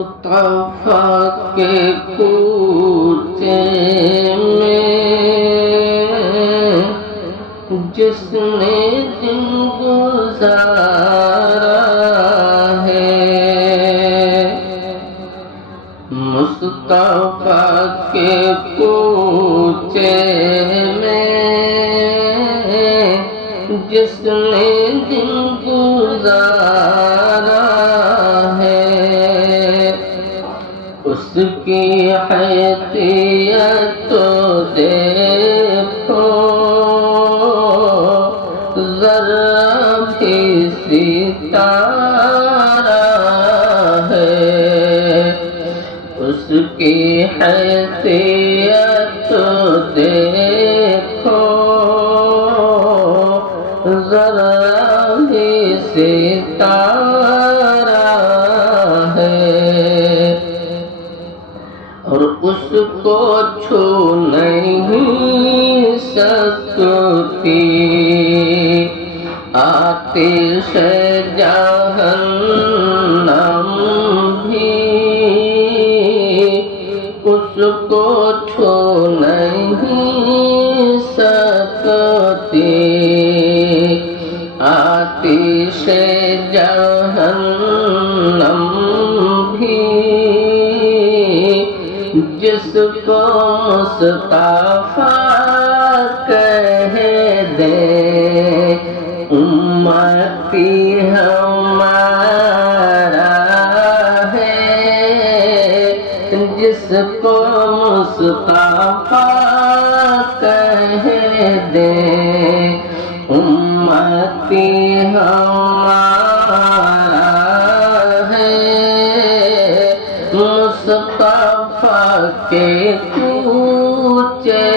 طوفا کے کوچے میں جس نے دن گزارا ہے، مصطفیٰ کے کوچے میں جس نے دن گزارا ہے، اس کی حیثیت تو دیکھو ذرا بھی ستارہ ہے، اس کی حیثیت تو دیکھو ذرا بھی ستارہ ہے، اور اس کو چھو نہیں سکتی آتش جہنم بھی، اس کو چھو نہیں سکتی آتش جہنم بھی، جس کو مصطفیٰ کہہ دے امتی ہمارا ہے، جس کو مصطفیٰ کہہ دے امتی ہمارا ہے، مصطفیٰ کے کوچے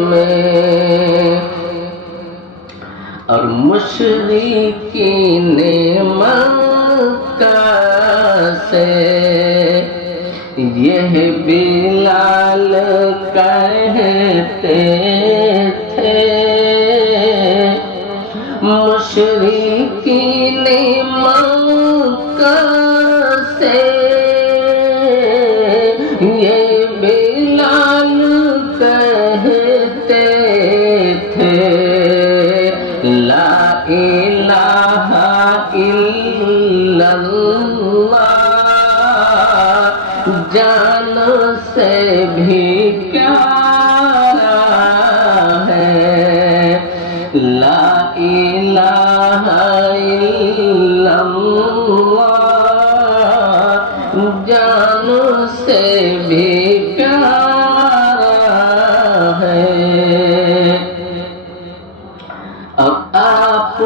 میں، اور مشرکین مکہ سے یہ بلال کہتے تھے، مشرکین مکہ سے یہ بلال کہتے تھے، لا الہ الا اللہ جان سے بھی پیارا ہے، لا الہ الا اللہ جان سے بھی پیارا ہے، اب آپ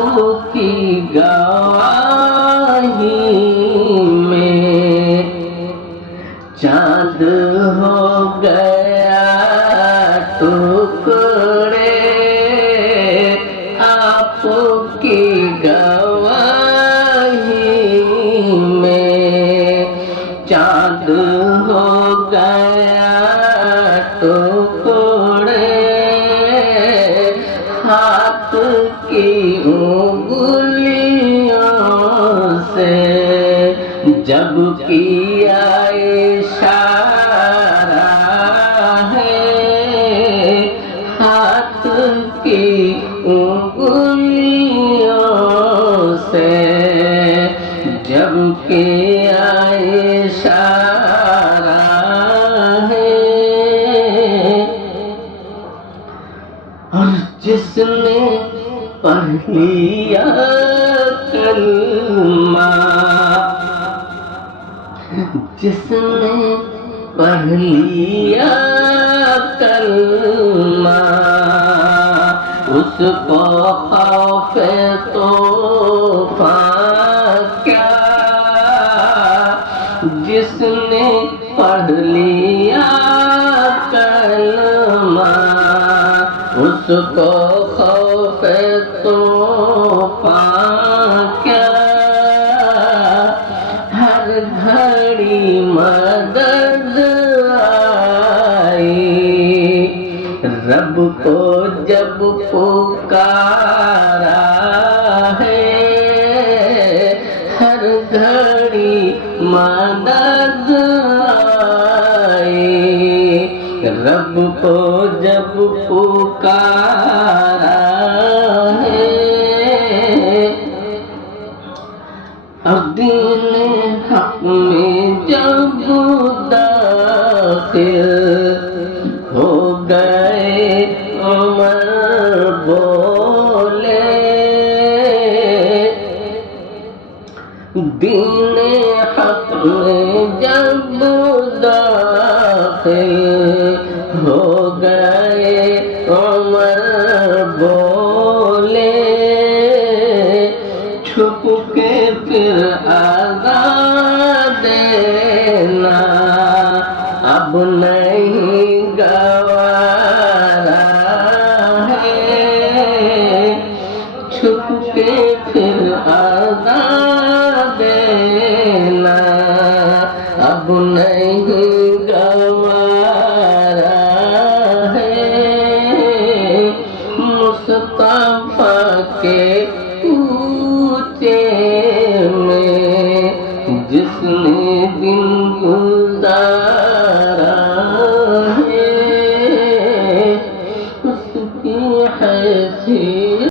کی گواہی میں چاند ہو گیا ٹکڑے، آپ کی گواہی میں چاند ہو گیا ٹکڑے، ہاتھ کی انگلیوں سے جب کیا اشارہ ہے، ہاتھ کی انگلیوں سے جب کیا اشارہ ہے، اور جس نے پڑھ لیا کلمہ، جس نے پڑھ لیا کلمہ، اس کو خوف طوفان کیا، جس نے پڑھ لیا کلمہ، اس کو خوف طوفان کیا، ہر گھڑی مدد آئی، رب کو جب پکارا ہے، ہر گھڑی مدد آئی، رب کو جب پکارا ہے، اب دین حق میں جب داخل ہو گئے عمر بولے، دین حق میں جب داخل ہو گئے عمر بولے، چھپ کے پھر آزاد دینا اب نہیں گوارا ہے، چھپ کے پھر آزاد دینا اب نہیں گوارا ہے، مصطفیٰ کے جس